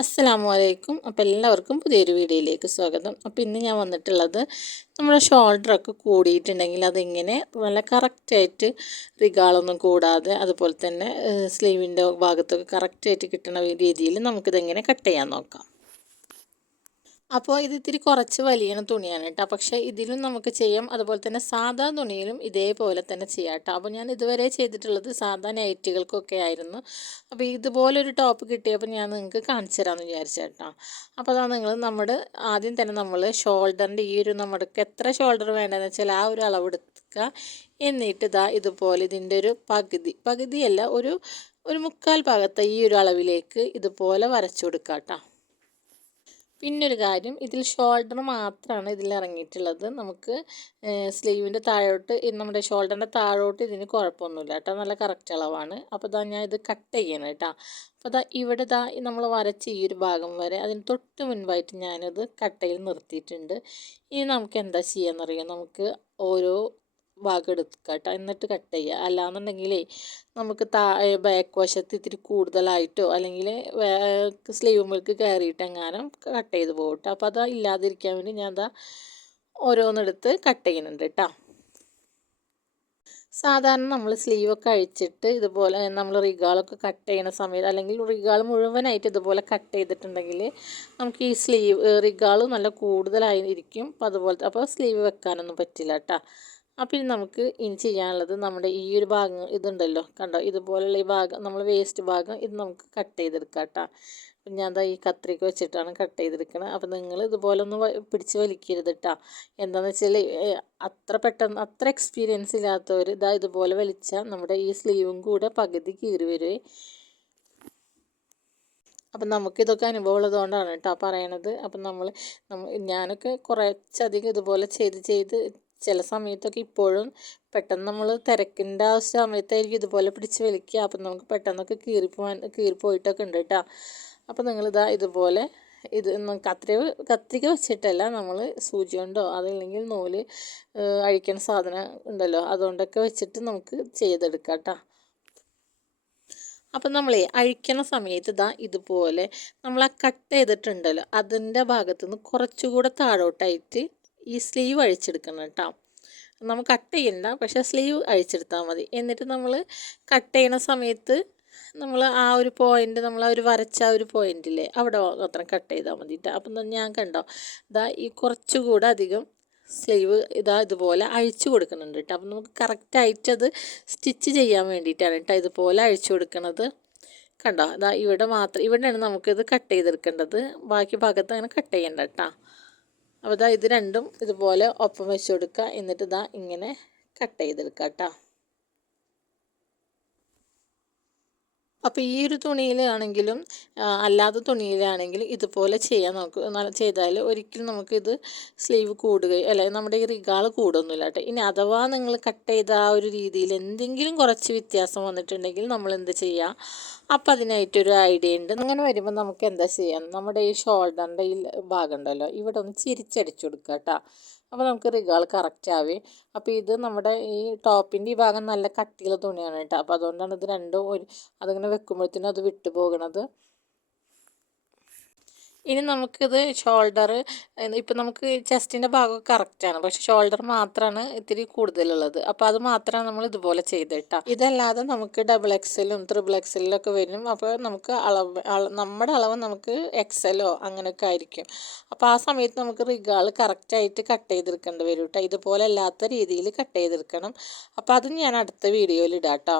അസ്സലാമു അലൈക്കും അപ്പോൾ എല്ലാവർക്കും പുതിയൊരു വീഡിയോയിലേക്ക് സ്വാഗതം. അപ്പോൾ ഇന്ന് ഞാൻ വന്നിട്ടുള്ളത് നമ്മുടെ ഷോൾഡറൊക്കെ കൂടിയിട്ടുണ്ടെങ്കിൽ അതിങ്ങനെ നല്ല കറക്റ്റായിട്ട് റിഗാളൊന്നും കൂടാതെ അതുപോലെ തന്നെ സ്ലീവിന്റെ ഭാഗത്തൊക്കെ കറക്റ്റായിട്ട് കിട്ടുന്ന രീതിയിൽ നമുക്കിതെങ്ങനെ കട്ട് ചെയ്യാൻ നോക്കാം. അപ്പോൾ ഇത് ഇത്തിരി കുറച്ച് വലിയ തുണിയാണ് കേട്ടോ. പക്ഷേ ഇതിലും നമുക്ക് ചെയ്യാം. അതുപോലെ തന്നെ സാധാ തുണിയിലും ഇതേപോലെ തന്നെ ചെയ്യാം കേട്ടോ. അപ്പോൾ ഞാൻ ഇതുവരെ ചെയ്തിട്ടുള്ളത് സാധാ നൈറ്റുകൾക്കൊക്കെ ആയിരുന്നു. അപ്പോൾ ഇതുപോലൊരു ടോപ്പ് കിട്ടിയപ്പോൾ ഞാൻ നിങ്ങൾക്ക് കാണിച്ചു തരാമെന്ന് വിചാരിച്ചു കേട്ടോ. അപ്പോൾ അതാ നിങ്ങൾ നമ്മുടെ ആദ്യം തന്നെ നമ്മൾ ഷോൾഡറിന്റെ ഈ ഒരു നമ്മുടെ എത്ര ഷോൾഡർ വേണ്ടതെന്ന് വെച്ചാൽ ആ ഒരു അളവ് എടുക്കുക. എന്നിട്ട് ഇതാ ഇതുപോലെ ഇതിന്റെ ഒരു പകുതി പകുതിയല്ല ഒരു ഒരു മുക്കാൽ ഭാഗത്തെ ഈ ഒരു അളവിലേക്ക് ഇതുപോലെ വരച്ചു കൊടുക്കാം കേട്ടോ. പിന്നൊരു കാര്യം ഇതിൽ ഷോൾഡർ മാത്രമാണ് ഇതിൽ ഇറങ്ങിയിട്ടുള്ളത്. നമുക്ക് സ്ലീവിന്റെ താഴോട്ട് നമ്മുടെ ഷോൾഡറിന്റെ താഴോട്ട് ഇതിന് കുഴപ്പമൊന്നുമില്ല കേട്ടോ. നല്ല കറക്റ്റ് അളവാണ്. അപ്പോൾ ഇതാ ഞാൻ ഇത് കട്ട് ചെയ്യണം കേട്ടോ. അപ്പോൾ ഇതാ ഇവിടെ ഇതാ നമ്മൾ വരച്ച ഈ ഒരു ഭാഗം വരെ അതിന് തൊട്ട് മുൻപായിട്ട് ഞാനത് കട്ടയിൽ നിർത്തിയിട്ടുണ്ട്. ഇനി നമുക്ക് എന്താ ചെയ്യാമെന്നറിയാം നമുക്ക് ഓരോ ഭാഗം എടുക്കുക കേട്ടോ എന്നിട്ട് കട്ട് ചെയ്യുക. അല്ലാന്നുണ്ടെങ്കിലേ നമുക്ക് താ ബാക്ക് വശത്ത് ഇത്തിരി കൂടുതലായിട്ടോ അല്ലെങ്കിൽ സ്ലീവ് മിൽക്ക് കയറിയിട്ട് എങ്ങാനും കട്ട് ചെയ്ത് പോകും കേട്ടോ അപ്പോൾ അത് ഇല്ലാതിരിക്കാൻ വേണ്ടി ഞാൻ അതാ ഓരോന്നെടുത്ത് കട്ട് ചെയ്യുന്നുണ്ട് കേട്ടോ സാധാരണ നമ്മൾ സ്ലീവൊക്കെ അഴിച്ചിട്ട് ഇതുപോലെ നമ്മൾ റിഗാളൊക്കെ കട്ട് ചെയ്യുന്ന സമയത്ത് അല്ലെങ്കിൽ റിഗാൾ മുഴുവനായിട്ട് ഇതുപോലെ കട്ട് ചെയ്തിട്ടുണ്ടെങ്കിൽ നമുക്ക് ഈ സ്ലീവ് റിഗാൾ നല്ല കൂടുതലായിരിക്കും അപ്പോൾ അതുപോലത്തെ അപ്പോൾ സ്ലീവ് വെക്കാനൊന്നും പറ്റില്ല കേട്ടോ അപ്പോൾ ഇനി നമുക്ക് ഇനി ചെയ്യാനുള്ളത് നമ്മുടെ ഈ ഒരു ഭാഗം ഇതുണ്ടല്ലോ. കണ്ടോ? ഇതുപോലെയുള്ള ഈ ഭാഗം നമ്മൾ വേസ്റ്റ് ഭാഗം ഇത് നമുക്ക് കട്ട് ചെയ്തെടുക്കാം കേട്ടോ. അപ്പം ഞാൻ ഈ കത്രിക വെച്ചിട്ടാണ് കട്ട് ചെയ്തെടുക്കുന്നത് അപ്പം നിങ്ങൾ ഇതുപോലെ ഒന്ന് പിടിച്ച് വലിക്കരുത് കേട്ടോ എന്താണെന്ന് വെച്ചാൽ അത്ര പെട്ടെന്ന് അത്ര എക്സ്പീരിയൻസ് ഇല്ലാത്തവർ ഇതാ ഇതുപോലെ വലിച്ചാൽ നമ്മുടെ ഈ സ്ലീവും കൂടെ പകുതി കീറി വരുവേ അപ്പം നമുക്കിതൊക്കെ അനുഭവം ഉള്ളതുകൊണ്ടാണ് കേട്ടോ പറയണത്. അപ്പം നമ്മൾ ഞാനൊക്കെ കുറച്ചധികം ഇതുപോലെ ചെയ്ത് ചെയ്ത് ചില സമയത്തൊക്കെ ഇപ്പോഴും പെട്ടെന്ന് നമ്മൾ തിരക്കിന്റെ ആ സമയത്തായിരിക്കും ഇതുപോലെ പിടിച്ച് വലിക്കുക. അപ്പം നമുക്ക് പെട്ടെന്നൊക്കെ കീറിപ്പോവാൻ കീറിപ്പോയിട്ടൊക്കെ ഉണ്ട് കേട്ടോ അപ്പോൾ നിങ്ങളിതാ ഇതുപോലെ ഇത് കത്രിക കത്രിക വെച്ചിട്ടല്ല നമ്മൾ സൂചി കൊണ്ടോ അതല്ലെങ്കിൽ നൂൽ അഴിക്കുന്ന സാധനം ഉണ്ടല്ലോ അതുകൊണ്ടൊക്കെ വെച്ചിട്ട് നമുക്ക് ചെയ്തെടുക്കാം കേട്ടോ അപ്പം നമ്മളെ അഴിക്കണ സമയത്ത് ഇതാ ഇതുപോലെ നമ്മൾ ആ കട്ട് ചെയ്തിട്ടുണ്ടല്ലോ അതിന്റെ ഭാഗത്തുനിന്ന് കുറച്ചുകൂടെ താഴോട്ടായിട്ട് ഈ സ്ലീവ് അഴിച്ചെടുക്കണം കേട്ടോ നമ്മൾ കട്ട് ചെയ്യണ്ട പക്ഷേ സ്ലീവ് അഴിച്ചെടുത്താൽ മതി. എന്നിട്ട് നമ്മൾ കട്ട് ചെയ്യണ സമയത്ത് നമ്മൾ ആ ഒരു പോയിന്റ് നമ്മൾ ആ ഒരു വരച്ച ആ ഒരു പോയിന്റില്ലേ അവിടെ മാത്രം കട്ട് ചെയ്താൽ മതി കേട്ടോ അപ്പം ഞാൻ കണ്ടോ ഇതാ ഈ കുറച്ചുകൂടെ അധികം സ്ലീവ് ഇതാ ഇതുപോലെ അഴിച്ചു കൊടുക്കുന്നുണ്ട് കേട്ടോ അപ്പം നമുക്ക് കറക്റ്റായിട്ട് അത് സ്റ്റിച്ച് ചെയ്യാൻ വേണ്ടിയിട്ടാണ് കേട്ടോ ഇതുപോലെ അഴിച്ചു കൊടുക്കുന്നത് കണ്ടോ അതാ ഇവിടെ മാത്രം ഇവിടെയാണ് നമുക്കിത് കട്ട് ചെയ്തെടുക്കേണ്ടത്. ബാക്കി ഭാഗത്ത് അങ്ങനെ കട്ട് ചെയ്യണ്ട കേട്ടോ അപ്പോൾ ഇതാ ഇത് രണ്ടും ഇതുപോലെ ഒപ്പം വെച്ച് കൊടുക്കുക എന്നിട്ട് ഇതാ ഇങ്ങനെ കട്ട് ചെയ്തെടുക്കുക കേട്ടോ അപ്പോൾ ഈ ഒരു തുണിയിലാണെങ്കിലും അല്ലാത്ത തുണിയിലാണെങ്കിലും ഇതുപോലെ ചെയ്യാൻ നോക്ക്. ചെയ്താൽ ഒരിക്കലും നമുക്കിത് സ്ലീവ് കൂടുകയോ അല്ലെങ്കിൽ നമ്മുടെ ഈ റിഗാൾ കൂടൊന്നുമില്ല കേട്ടോ ഇനി അഥവാ നിങ്ങൾ കട്ട് ചെയ്ത ആ ഒരു രീതിയിൽ എന്തെങ്കിലും കുറച്ച് വ്യത്യാസം വന്നിട്ടുണ്ടെങ്കിൽ നമ്മൾ എന്ത് ചെയ്യുക അപ്പോൾ അതിനായിട്ടൊരു ഐഡിയ ഉണ്ട്. അങ്ങനെ വരുമ്പോൾ നമുക്ക് എന്താ ചെയ്യാം? നമ്മുടെ ഈ ഷോൾഡറിന്റെ ഈ ഭാഗം ഉണ്ടല്ലോ ഇവിടെ ഒന്ന് ചിരിച്ചടിച്ചു കൊടുക്കുക കേട്ടോ അപ്പോൾ നമുക്ക് റിഗാൾ കറക്റ്റ് ആവേ. അപ്പോൾ ഇത് നമ്മുടെ ഈ ടോപ്പിന്റെ ഈ ഭാഗം നല്ല കട്ടിയുള്ള തുണിയാണ് കേട്ടോ അപ്പോൾ അതുകൊണ്ടാണ് ഇത് രണ്ടും ഒരു അതിങ്ങനെ വെക്കുമ്പോഴത്തേനും അത് വിട്ടു പോകണത്. ഇനി നമുക്കിത് ഷോൾഡർ ഇപ്പം നമുക്ക് ചെസ്റ്റിന്റെ ഭാഗമൊക്കെ കറക്റ്റാണ് പക്ഷെ ഷോൾഡർ മാത്രമാണ് ഇത്തിരി കൂടുതലുള്ളത്. അപ്പോൾ അത് മാത്രമാണ് നമ്മൾ ഇതുപോലെ ചെയ്തിട്ടാ ഇതല്ലാതെ നമുക്ക് ഡബിൾ എക്സലും ത്രിബിൾ എക്സലിലൊക്കെ വരും. അപ്പോൾ നമുക്ക് അളവ് നമ്മുടെ അളവ് നമുക്ക് എക്സലോ അങ്ങനെയൊക്കെ ആയിരിക്കും. അപ്പോൾ ആ സമയത്ത് നമുക്ക് റിഗാൾ കറക്റ്റായിട്ട് കട്ട് ചെയ്തെടുക്കേണ്ടി വരും കേട്ടോ. ഇതുപോലെ അല്ലാത്ത രീതിയിൽ കട്ട് ചെയ്തെടുക്കണം. അപ്പോൾ അതും ഞാൻ അടുത്ത വീഡിയോയിൽ ഇടാം കേട്ടോ.